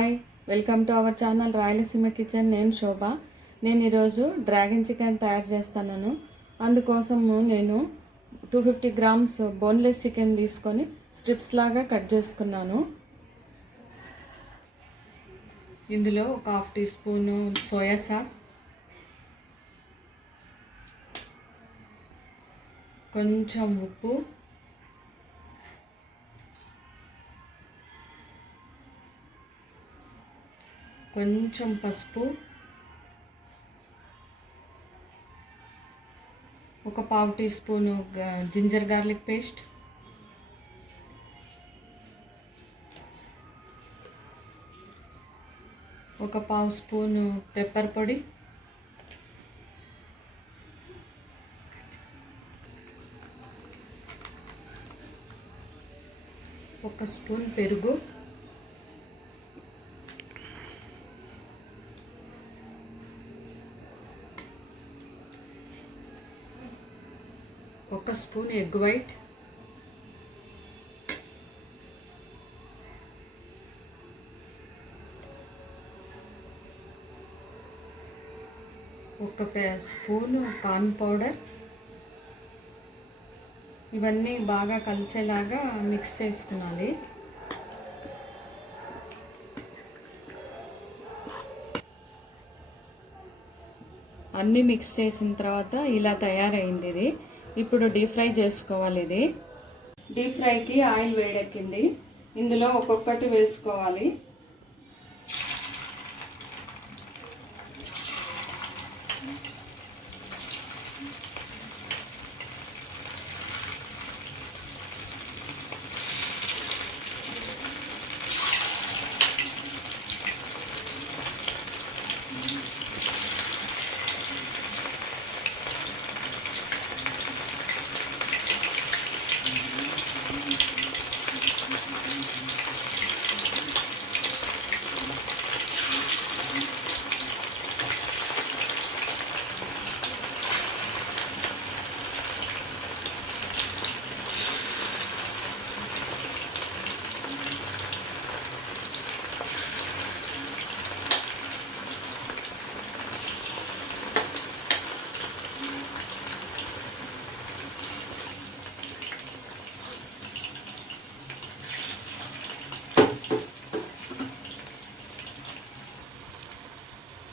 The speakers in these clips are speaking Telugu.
Hi, welcome to our channel Rayalaseema kitchen. నేను శోభ. నేను ఈరోజు డ్రాగన్ చికెన్ తయారు చేస్తున్నాను. అందుకోసము నేను 250 గ్రామ్స్ బోన్లెస్ చికెన్ తీసుకొని స్ట్రిప్స్ లాగా కట్ చేసుకున్నాను. ఇందులో ఒక half teaspoon soya sauce, కొంచెం ఉప్పు, కొంచెం పసుపు, ఒక పావు teaspoon ginger garlic paste, ఒక పావు స్పూను పెప్పర్ పొడి, ఒక స్పూన్ పెరుగు, ఒక స్పూన్ ఎగ్ వైట్, ఒక స్పూను కార్న్ పౌడర్. ఇవన్నీ బాగా కలిసేలాగా మిక్స్ చేసుకున్నాలి. అన్నీ మిక్స్ చేసిన తర్వాత ఇలా తయారైంది ఇది. ఇప్పుడు డీప్ ఫ్రై చేసుకోవాలి. ఇది డీప్ ఫ్రైకి ఆయిల్ వేడెక్కింది. ఇందులో ఒక్కొక్కటి వేసుకోవాలి.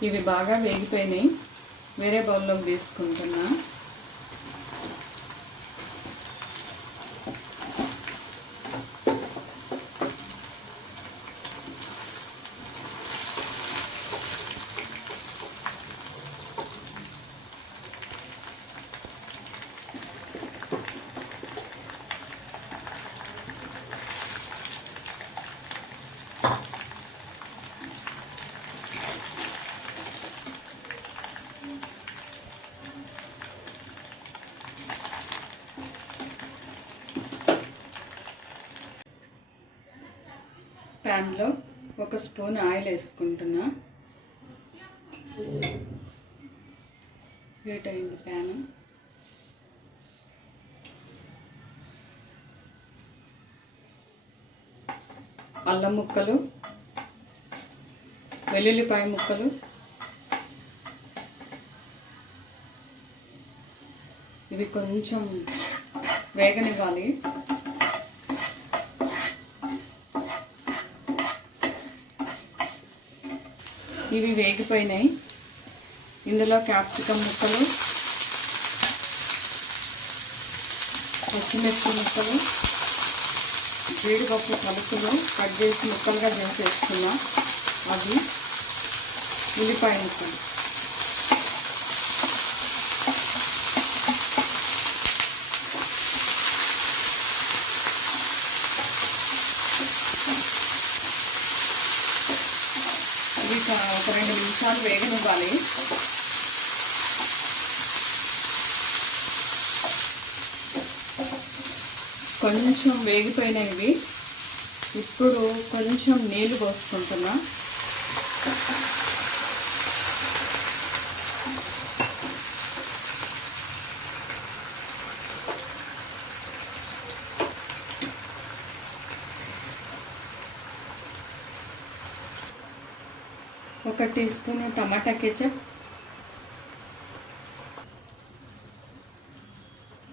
ఇవి బాగా వేగిపోయినాయి. వేరే బౌల్లోకి తీసుకుంటున్నా. ప్యాన్లో ఒక స్పూన్ ఆయిల్ వేసుకుంటున్నా. హీట్ అయింది ప్యాన్. అల్లం ముక్కలు, వెల్లుల్లిపాయ ముక్కలు, ఇవి కొంచెం వేగనివ్వాలి. ఇవి వేగిపోయినాయి. ఇందులో క్యాప్సికమ్ ముక్కలు, పచ్చిమిర్చి ముక్కలు, జీడిపప్పు పలుకులు కట్ చేసి ముక్కలుగా చేసేసుకున్నాం. అవి ఉల్లిపాయ ముక్కలు, ఇవి ఒక 2 నిమిషాలు వేగనివ్వాలి. కొంచెం వేగిపోయినవి. ఇప్పుడు కొంచెం నీళ్ళు పోసుకుంటున్నా. 1 tea spoon tomato ketchup,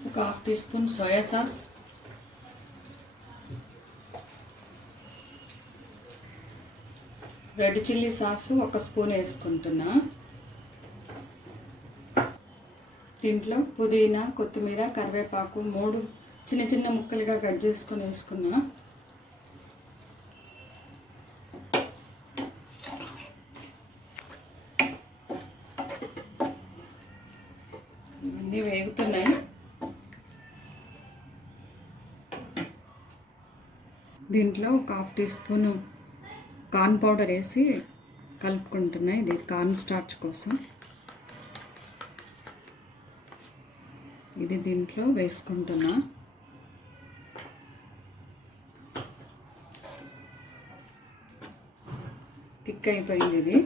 1/2 tea spoon soya sauce, red chilli sauce 1 spoon వేసుకుంటున్నా. దీంట్లో పుదీనా, కొత్తిమీర, కరివేపాకు 3 చిన్న చిన్న ముక్కలుగా కట్ చేసుకొని వేసుకున్నా. ఇవన్నీ వేగుతున్నాయి. దీంట్లో 1/2 టీ స్పూన్ కార్న్ పౌడర్ వేసి కలుపుకుంటున్నా. ఇది కార్న్ స్టార్చ్ కోసం. ఇది దీంట్లో వేసుకుంటున్నా. థిక్ అయిపోయింది ఇది.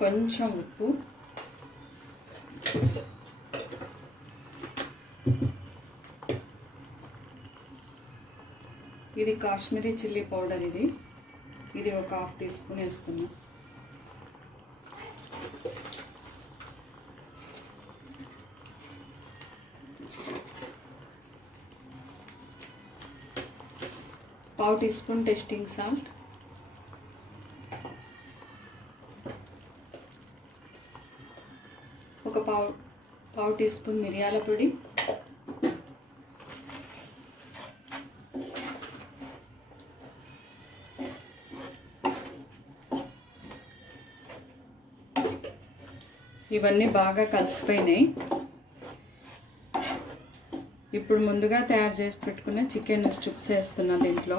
కొంచెం ఉప్పు, ఇది కాశ్మీరీ చిల్లీ పౌడర్. ఇది 1/2 టీ స్పూన్ వేస్తున్నా. పావు టీ స్పూన్ టేస్టింగ్ సాల్ట్, ఒక పావు టీ స్పూన్ మిరియాల పొడి, ఇవన్నీ బాగా కలిసిపోయినాయి. ఇప్పుడు ముందుగా తయారు చేసి పెట్టుకున్న చికెన్ స్ట్రిప్స్ వేస్తున్నా దీంట్లో.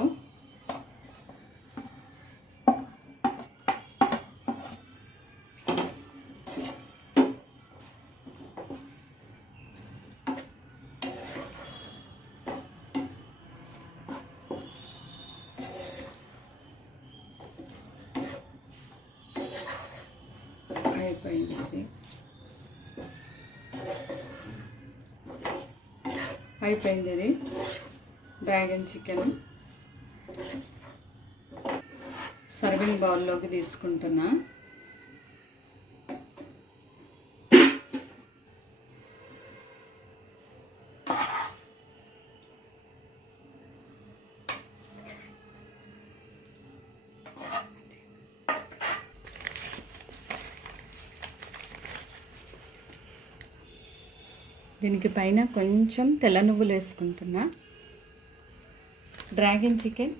అయిపోయింది ఇది డ్రాగన్ చికెన్. సర్వింగ్ బౌల్లోకి తీసుకుంటున్నా. దీనికి పైన కొంచెం తెల్ల నువ్వులు వేసుకుంటున్నా. Dragon chicken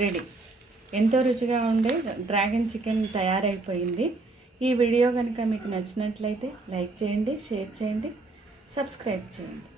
ready. ఎంతో రుచిగా ఉండే డ్రాగన్ చికెన్ తయారైపోయింది. ఈ వీడియో కనుక మీకు నచ్చినట్లయితే లైక్ చేయండి, షేర్ చేయండి, సబ్స్క్రైబ్ చేయండి.